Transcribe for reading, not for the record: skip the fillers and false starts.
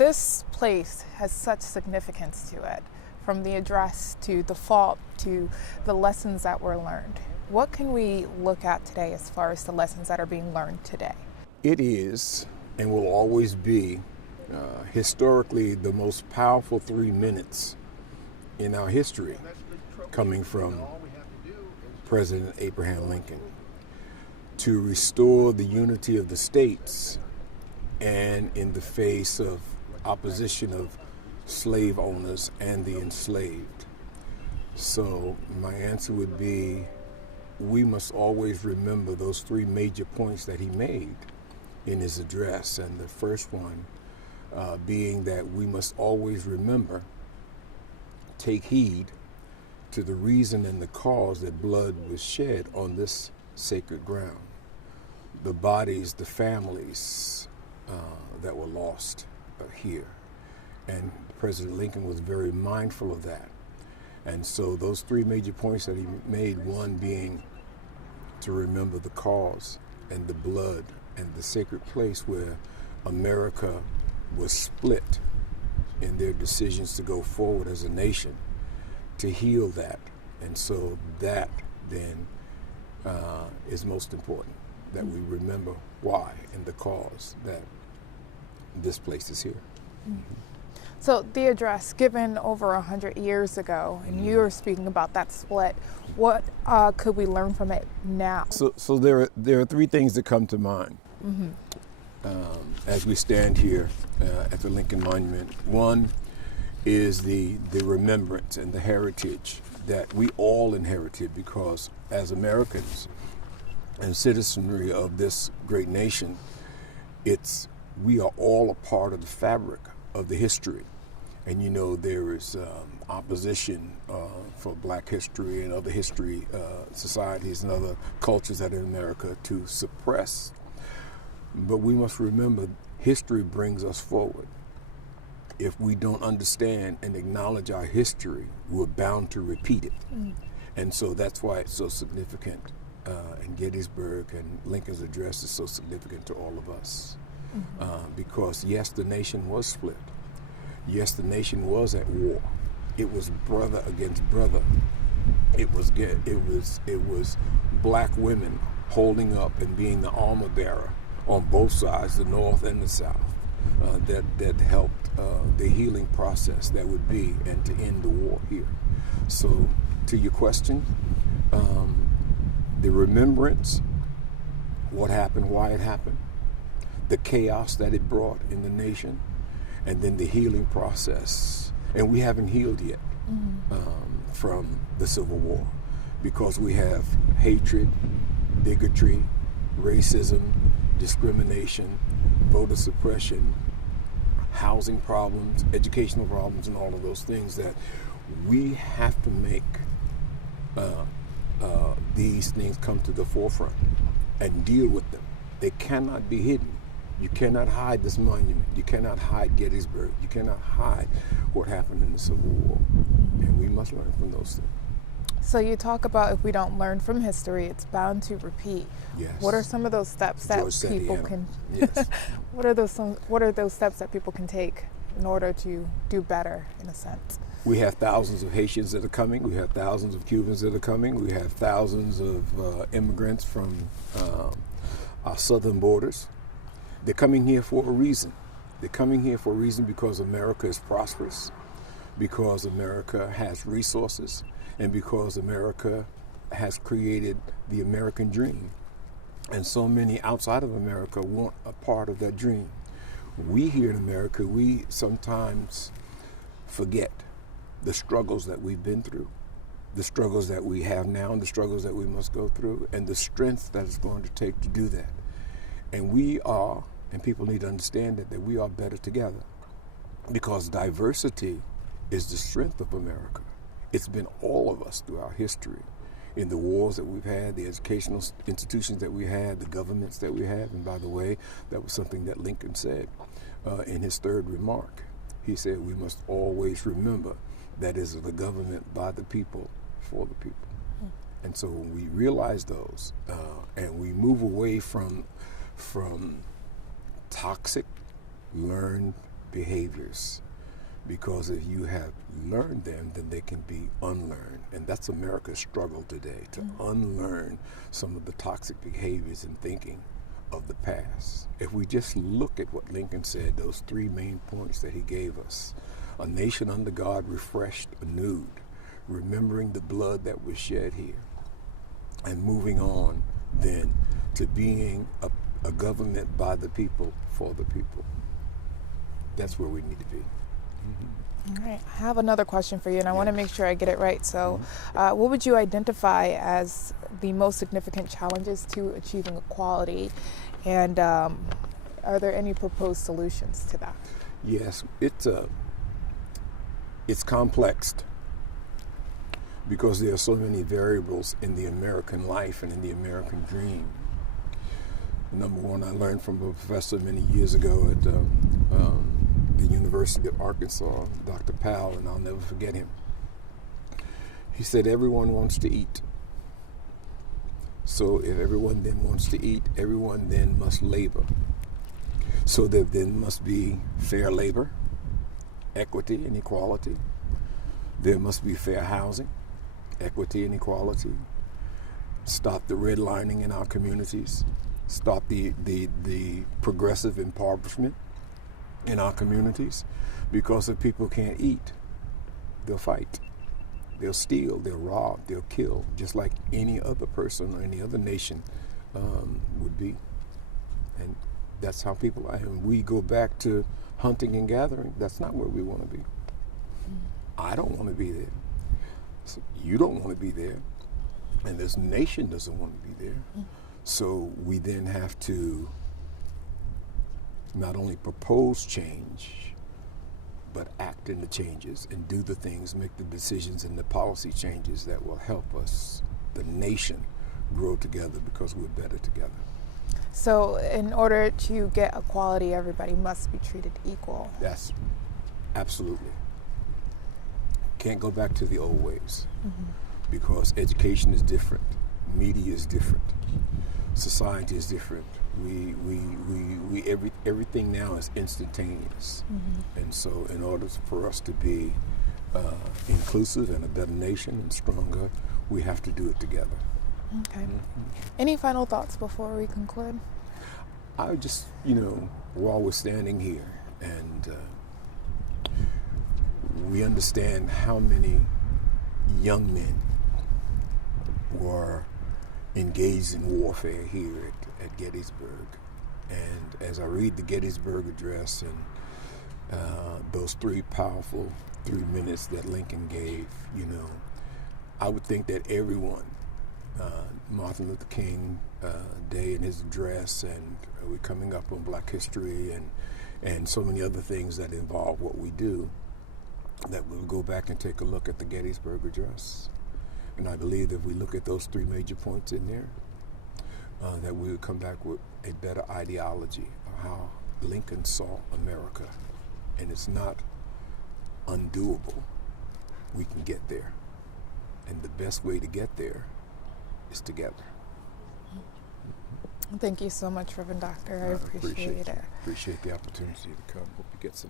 this place has such significance to it, from the address to the fault to the lessons that were learned. What can we look at today as far as the lessons that are being learned today? It is and will always be historically the most powerful 3 minutes in our history, coming from President Abraham Lincoln, to restore the unity of the states and in the face of opposition of slave owners and the enslaved. So my answer would be, we must always remember those 3 major points that he made in his address. And the first one being that we must always remember, take heed to the reason and the cause that blood was shed on this sacred ground. The bodies, the families that were lost here. And President Lincoln was very mindful of that. And so those 3 major points that he made, one being to remember the cause and the blood and the sacred place where America was split in their decisions to go forward as a nation, to heal that. And so that then is most important, that we remember why and the cause that this place is here. Mm-hmm. So the address given over 100 years ago, and you were speaking about that split, what could we learn from it now? So there are 3 things that come to mind as we stand here at the Lincoln Monument. One is the remembrance and the heritage that we all inherited, because as Americans and citizenry of this great nation, we are all a part of the fabric of the history. And you know, there is opposition for Black history and other history societies and other cultures that are in America to suppress. But we must remember, history brings us forward. If we don't understand and acknowledge our history, we're bound to repeat it. And so that's why it's so significant. And Gettysburg and Lincoln's address is so significant to all of us. Because yes, the nation was split. Yes, the nation was at war. It was brother against brother. It was Black women holding up and being the armor bearer on both sides, the North and the South, that helped the healing process that would be and to end the war here. So to your question, the remembrance, what happened, why it happened, the chaos that it brought in the nation, and then the healing process. And we haven't healed yet from the Civil War, because we have hatred, bigotry, racism, discrimination, voter suppression, housing problems, educational problems, and all of those things that we have to make these things come to the forefront and deal with them. They cannot be hidden. You cannot hide this monument. You cannot hide Gettysburg. You cannot hide what happened in the Civil War. And we must learn from those things. So you talk about, if we don't learn from history, it's bound to repeat. Yes. What are some of those steps that people can? Yes. What are those steps that people can take in order to do better, in a sense? We have thousands of Haitians that are coming. We have thousands of Cubans that are coming. We have thousands of immigrants from our southern borders. They're coming here for a reason. They're coming here for a reason because America is prosperous, because America has resources, and because America has created the American dream. And so many outside of America want a part of that dream. We here in America, we sometimes forget the struggles that we've been through, the struggles that we have now and the struggles that we must go through, and the strength that it's going to take to do that. And we are, and people need to understand that we are better together, because diversity is the strength of America. It's been all of us throughout history, in the wars that we've had, the educational institutions that we had, the governments that we have. And by the way, that was something that Lincoln said in his third remark. He said, we must always remember that is the government by the people, for the people. And so when we realize those and we move away from toxic learned behaviors, because if you have learned them, then they can be unlearned. And that's America's struggle today, to unlearn some of the toxic behaviors and thinking of the past. If we just look at what Lincoln said, those three main points that he gave us: a nation under God, refreshed, renewed, remembering the blood that was shed here, and moving on then to being a government by the people, for the people. That's where we need to be. All right, I have another question for you, and I want to make sure I get it right. So, what would you identify as the most significant challenges to achieving equality, and are there any proposed solutions to that? Yes, it's complex, because there are so many variables in the American life and in the American dream. Number one, I learned from a professor many years ago at the University of Arkansas, Dr. Powell, and I'll never forget him. He said, everyone wants to eat. So if everyone then wants to eat, everyone then must labor. So there then must be fair labor, equity and equality. There must be fair housing, equity and equality. Stop the redlining in our communities. Stop the progressive impoverishment in our communities, because if people can't eat, they'll fight, they'll steal, they'll rob, they'll kill, just like any other person or any other nation would be. And that's how people are. And we go back to hunting and gathering. That's not where we want to be. I don't want to be there. So you don't want to be there. And this nation doesn't want to be there. So we then have to not only propose change, but act in the changes and do the things, make the decisions and the policy changes that will help us, the nation, grow together, because we're better together. So in order to get equality, everybody must be treated equal. Yes, absolutely. Can't go back to the old ways, because education is different, media is different, society is different. Everything now is instantaneous. And so in order for us to be inclusive and a better nation and stronger, we have to do it together. Okay. Any final thoughts before we conclude? I would just, while we're standing here and we understand how many young men were engaged in warfare here at Gettysburg. And as I read the Gettysburg Address and those three powerful 3 minutes that Lincoln gave, I would think that everyone, Martin Luther King Day and his address, and we're coming up on Black History and so many other things that involve what we do, that we'll go back and take a look at the Gettysburg Address. And I believe that if we look at those three major points in there, that we would come back with a better ideology of how Lincoln saw America. And it's not undoable. We can get there. And the best way to get there is together. Thank you so much, Reverend Doctor. I appreciate it. Appreciate the opportunity to come. Hope you get some